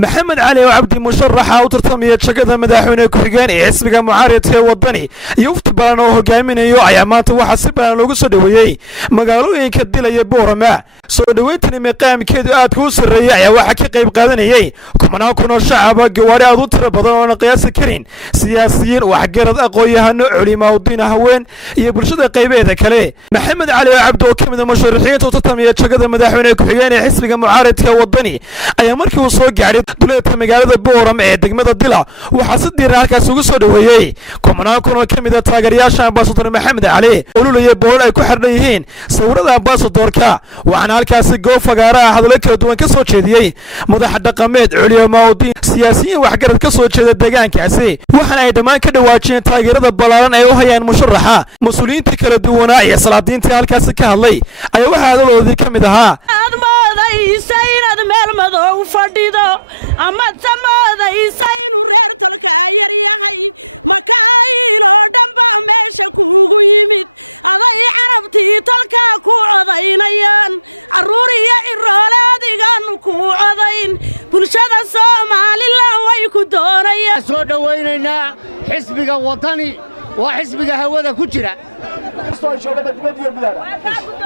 محمد علي وعبد مشرح وترتمي شقده مداحونه كحجان حسبك معارضه wadani yufti badan oo hogaaminayo ayaa maanta waxa si badan loogu soo dhaweeyay magaalooyinka dilaya Boorama soo dhaweyntii maqaamkeedu aad ku sareeyay ayaa waxa ka qayb qaadanayay kumanaan kun oo shacab gawaari aad u tiro badan oo qiyaas karin siyaasiyiin waxgarad aqoon-yahano culimo diin haween iyo bulshada qaybeeda kale maxamed cali cabdi oo kamid ah musharaxiinta u tartamaya shaqada madaxweynaha ku-xigeen ee xisbiga mucaaradka wadani ayaa markii uu soo gaaray duleedka magaalada Boorama ee degmada Dila waxa si diiran halkaas ugu soo dhaweeyay kumanaan kun oo kamid ah taageerayaasha ambassador maxamed cali ololaya bool ay ku xirnay yihiin sawirada ambassadorka waxaan halkaas goob fagaara hadallo kala duwan ka soo jeediyay madax dhaqameed culimo diin siyaasiyiin waxgarad ka soo jeeda deegaankaasi waxaan ay dhamaan ka dhawaajiyeen taageerada balaaran ay u hayaan musharaxa mas'uuliyiinta kala duwan ee salaadiinta halkaas ka hadlay ay waxa hadalloodii kamid ahaa reer tolka yar yahay makaayilo dhanba meesha kuugu yimid aday carabtii tolka ku codaynayaan caruur iyo iroole adigan ku codayn bulshada Soomaaliland way ku doonayaan soo dhaweynayna xisbiga wadani waa xisbiga hawada ku jira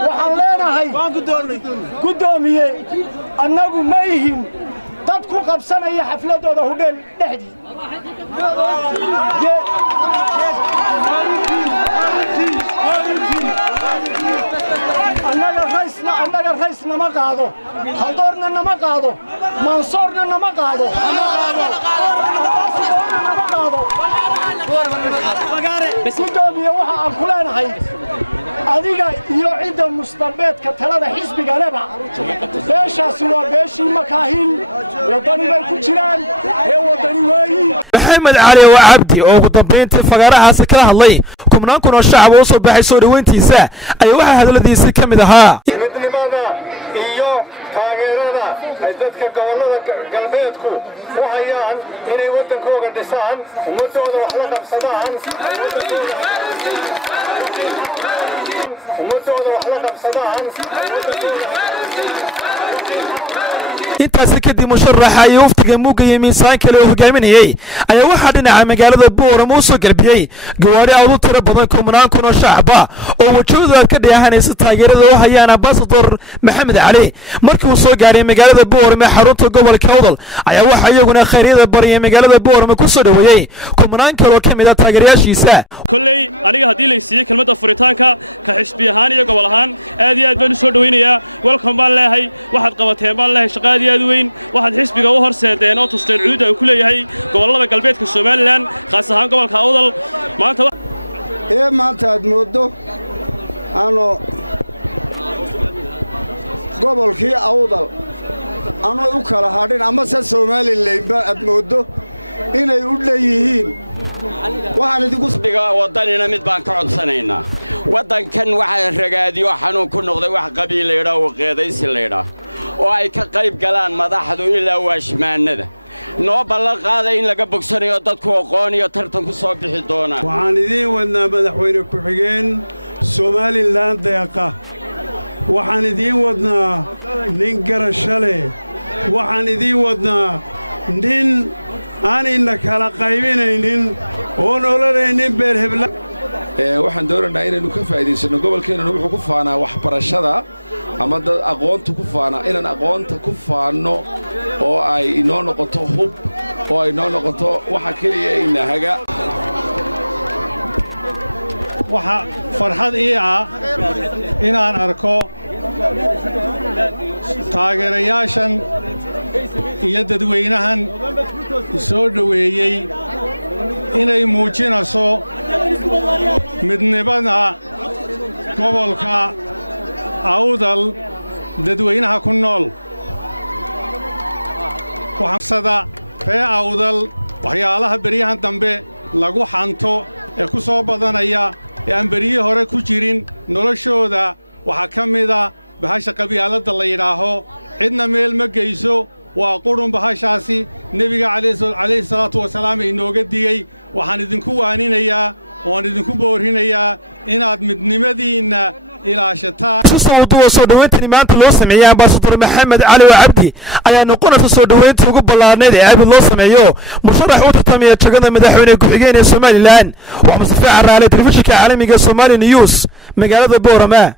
waxaan leenahay gudoomiye annagu ma yihiin dad ku qabsanaya xafladooda hudheel dhexdii annaga raysna ma qaado haldoorna nama qaado mansoorna nama qaado gudoomiye waxa aan ku leenahay adiga iyo cidda mustambeedka talada xisbiga leba beeshaasi waa beeshii makaahin wadani bay ku jiraan ee wadani weeyi maxamed cali cabdi oo ugu dambeyntii fagaarahaas kala hadlay kumanaan kun oo shacab oo soo baxay soo dhaweyntiisa ayaa waxa hadaladiisa kamid ahaa midnimada iyo taageerada ay dadka gobolada galbeedku u hayaan inay wadankooda dhisaan ummadooda wax la qabsadaan intaas kadib musharaxa iyo waftiga muugay miisaan kale oo hogaaminayay ayaa waxa dhinaca magaalada Boorama soo galbiyay gawaari aad u tiro badan kumanaan kun oo shacab oo wajahooda ka dhiyahanaysa taageerada oo hayaan ambassador maxamed cali markii uu soo gaaray magaalada Boorama xarunta gobolka Awdal ayaa waxa iyaguna khayriida bariya magaalada Boorama ku soo dhaweeyay kumanaan kale oo kamid ah taageerayaashiisa kullay aniga hadii la siiyay kelmadda furitaanka ka xisbi ahaan iyo gobol ahaan aad iyo aad baan soo dhaweynayaa welcome baan leeyahay waxaad qabateen baan leeyahay shaqadii aad weyn waxaad xisbiga u horseedeen oo tusteen cuuda uu ku leeyahay gobolada galbeedka Soomaaliland khaas ahaan gobolka Awdal maanta aad moodo ano gobolkii Awdal ano u kala hadhin ama Soomaaliland ba aad moodo inay u leeyihiin waxaan idinku xisbiga wadanina mid baan ka codsanaynaa wadankan waxa ragaadiyo xanuun ku noqday wax qabiil leeyahay oo qeedaysi leeyahay oo ay ka qayb galaan madaxdu ilaa waashmaanada noo ballan qaaday in laga bogsanayo dadku aqoon iyo tartan ku soo bixi doona waxaan idin wadnaa madaxweyne ku-xigeen Soomaaliland deeqa waxaan idin wadnaa nin garasho leh waxaan idin wadnaa nin aan inna kala qaybinaynin oo nololaynin beer hebla waxaan dooranaa inaynu ka faa'iidaysano gobolkeenna wuxuu ku faanaa waxbarashada ama dad aqoonta ku faana inaan aqoonta ku faano oo ay inoo noqoto hub oo ay inoo noqoto waxa kaliya in haga waxa farxad ii ah inaan arko taageerayaashan iyo dadweynahan soo dhaweeyay inay muujinayso midnimada gobolka Awdal dadweynaha ku nool waxaasada ree Awdal waxyaalaha bariyahan dambe lagu xanto ee ku soo badanaya ee aan bariye hore ku jirin noloshooda waxa kamida bahasha qabyaalada la yiraaho cidna meel ma geyso waa qurun bahashaasi nabiga calayhi salaatu wasalaam inooga digay waxaan idinku waaninayaa waan idinku boorinayaa inaad midnimadiina ilaashataan tusawduwa soo dhaweyntii maanta loo sameeyay ambassador Maxamed Cali Cabdi ayaa noqonaysa soo dhaweyntii ugu ballaarneed ee abid loo sameeyo musharax u tartamaya jagada madaxweyne ku-xigeenka Soomaaliland waa Mustafa Caraale telefishinka caalamiga Somali News magaalada Boorama.